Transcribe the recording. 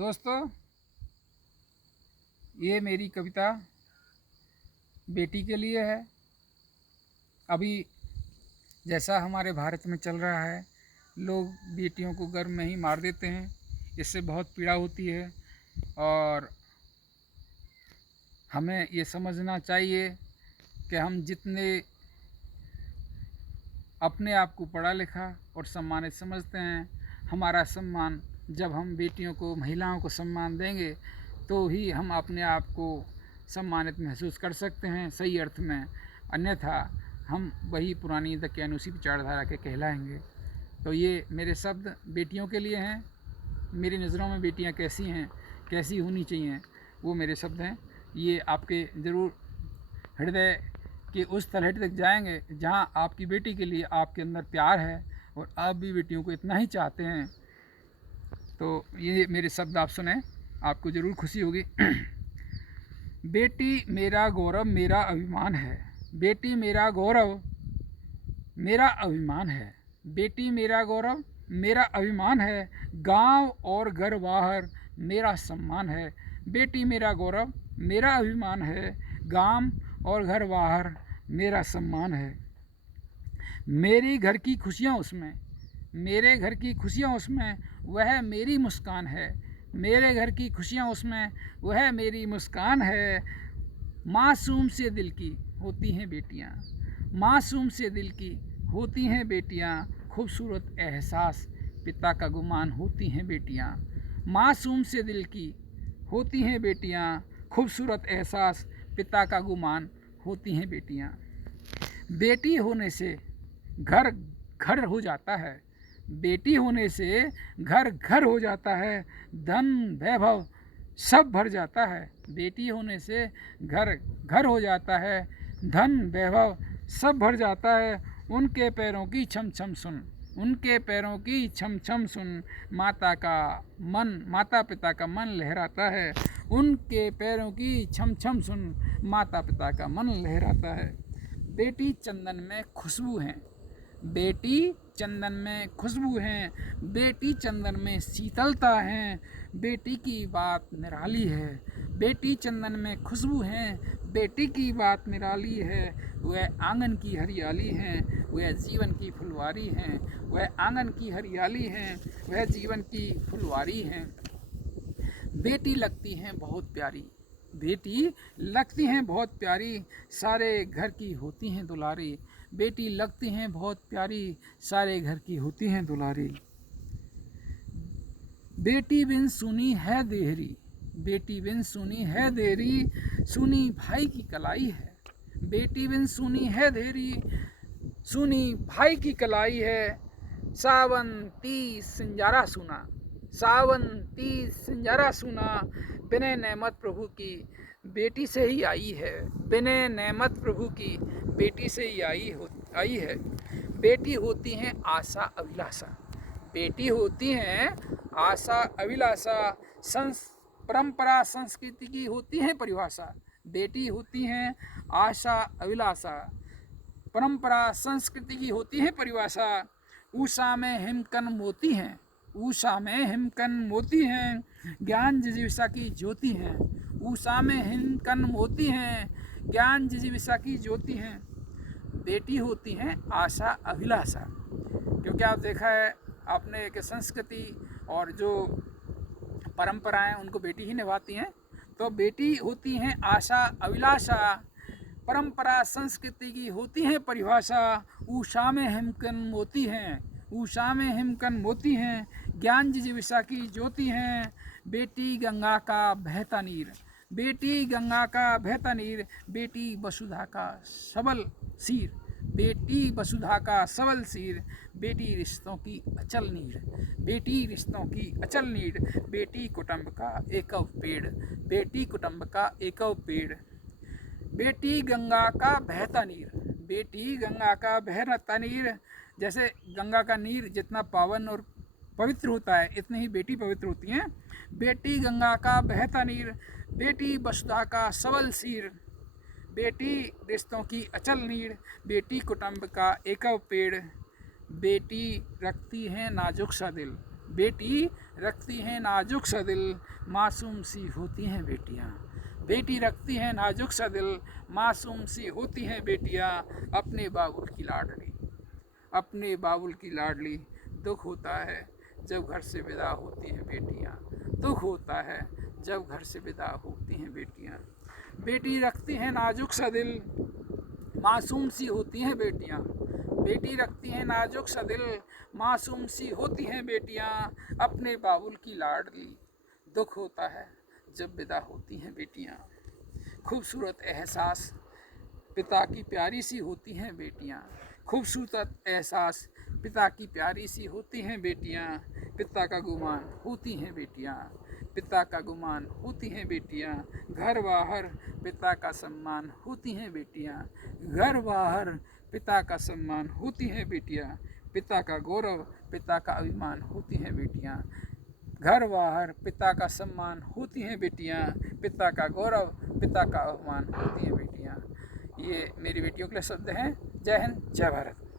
दोस्तों, ये मेरी कविता बेटी के लिए है। अभी जैसा हमारे भारत में चल रहा है, लोग बेटियों को गर्भ में ही मार देते हैं। इससे बहुत पीड़ा होती है और हमें ये समझना चाहिए कि हम जितने अपने आप को पढ़ा लिखा और सम्मानित समझते हैं, हमारा सम्मान जब हम बेटियों को, महिलाओं को सम्मान देंगे तो ही हम अपने आप को सम्मानित महसूस कर सकते हैं सही अर्थ में। अन्यथा हम वही पुरानी दकियानूसी विचारधारा के कहलाएंगे। तो ये मेरे शब्द बेटियों के लिए हैं। मेरी नज़रों में बेटियां कैसी हैं, कैसी होनी चाहिए, वो मेरे शब्द हैं। ये आपके ज़रूर हृदय के उस तलहट तक जाएंगे जहाँ आपकी बेटी के लिए आपके अंदर प्यार है और आप भी बेटियों को इतना ही चाहते हैं। तो ये मेरे शब्द आप सुने, आपको ज़रूर खुशी होगी। बेटी मेरा गौरव, मेरा अभिमान है। बेटी मेरा गौरव, मेरा अभिमान है। बेटी मेरा गौरव, मेरा अभिमान है। गांव और घर बाहर मेरा सम्मान है। बेटी मेरा गौरव, मेरा अभिमान है। गांव और घर बाहर मेरा सम्मान है। मेरी घर की खुशियाँ उसमें, मेरे घर की खुशियाँ उसमें, वह मेरी मुस्कान है। मेरे घर की खुशियाँ उसमें, वह मेरी मुस्कान है। मासूम से दिल की होती हैं बेटियाँ, मासूम से दिल की होती हैं बेटियाँ। खूबसूरत एहसास पिता का गुमान होती हैं बेटियाँ। मासूम से दिल की होती हैं बेटियाँ। खूबसूरत एहसास पिता का गुमान होती हैं बेटियाँ। बेटी होने से घर घर हो जाता है। बेटी होने से घर घर हो जाता है। धन वैभव सब भर जाता है। बेटी होने से घर घर हो जाता है। धन वैभव सब भर जाता है। उनके पैरों की छम छम सुन, उनके पैरों की छम छम सुन, माता का मन, माता पिता का मन लहराता है। उनके पैरों की छम छम सुन, माता पिता का मन लहराता है। बेटी चंदन में खुशबू है, बेटी चंदन में खुशबू है। बेटी चंदन में शीतलता है। बेटी की बात निराली है। बेटी चंदन में खुशबू है। बेटी की बात निराली है। वह आंगन की हरियाली है, वह जीवन की फुलवारी है। वह आंगन की हरियाली है, वह जीवन की फुलवारी है। बेटी लगती हैं बहुत प्यारी, बेटी लगती हैं बहुत प्यारी, सारे घर की होती हैं दुलारी। बेटी लगती हैं बहुत प्यारी, सारे घर की होती हैं दुलारी। बेटी बिन सुनी है देहरी, बेटी बिन सुनी है देहरी, सुनी भाई की कलाई है। बेटी बिन सुनी है देहरी, सुनी भाई की कलाई है। सावन तीज सिंजारा सुना, सावन तीज सिंजारा सुना, बिने नेमत प्रभु की बेटी से ही आई है। बिने नेमत प्रभु की बेटी से ही आई है। बेटी होती हैं आशा अभिलाषा, बेटी होती हैं आशा अभिलाषा। परंपरा संस्कृति की होती है परिभाषा। बेटी होती हैं आशा अभिलाषा, परंपरा संस्कृति की होती है परिभाषा। उषा में हिमकन मोती हैं, उषा में हिमकन मोती हैं, ज्ञान जिजीविषा की ज्योति हैं। उषा में हिमकन मोती हैं, ज्ञान जिजीविषा की ज्योति हैं। बेटी होती हैं आशा अभिलाषा, क्योंकि आप देखा है आपने कि संस्कृति और जो परंपराएं उनको बेटी ही निभाती हैं। तो बेटी होती हैं आशा अभिलाषा, परंपरा संस्कृति की होती है परिभाषा। उषा में हिमकन मोती हैं, उषा में हिमकन मोती हैं, ज्ञान जिजीविषा की ज्योति हैं। बेटी गंगा का बहता नीर, बेटी गंगा का बहता नीर, बेटी वसुधा का सबल सिर, बेटी वसुधा का सबल सिर। बेटी रिश्तों की अचल नीड़, बेटी रिश्तों की अचल नीड़। बेटी कुटुंब का एकव पेड़, बेटी कुटुंब का एकव पेड़। बेटी गंगा का बहता नीर, बेटी गंगा का बहता नीर। जैसे गंगा का नीर जितना पावन और पवित्र होता है, इतनी ही बेटी पवित्र होती हैं। बेटी गंगा का बहता नीर, बेटी वसुधा का सबल सिर, बेटी रिश्तों की अचल नीड़, बेटी कुटुंब का एकव पेड़। बेटी रखती है नाजुक सा दिल, बेटी रखती है नाजुक सा दिल, मासूम सी होती हैं बेटियाँ। बेटी रखती है नाजुक सा दिल, मासूम सी होती हैं बेटियाँ। अपने बाबुल की लाडली, अपने बाबुल की लाडली। दुख होता है जब घर से विदा होती हैं बेटियाँ। दुख होता है जब घर से विदा होती हैं बेटियाँ। बेटी रखती है नाजुक सा दिल, मासूम सी होती हैं बेटियाँ। बेटी रखती हैं नाजुक सा दिल, मासूम सी होती हैं बेटियाँ। अपने बाबुल की लाडली। दुख होता है जब विदा होती हैं बेटियाँ। खूबसूरत एहसास पिता की प्यारी सी होती हैं बेटियाँ। खूबसूरत एहसास पिता की प्यारी सी होती हैं बेटियाँ। पिता का गुमान होती हैं बेटियाँ। पिता का गुमान होती हैं बेटियाँ। घर बाहर पिता का सम्मान होती हैं बेटियाँ। घर बाहर पिता का सम्मान होती हैं बेटियाँ। पिता का गौरव पिता का अभिमान होती हैं बेटियाँ। घर बाहर पिता का सम्मान होती हैं बेटियाँ। पिता का गौरव पिता का अभिमान होती हैं बेटियाँ। ये मेरी बेटियों के लिए शब्द हैं। जय हिंद, जय भारत।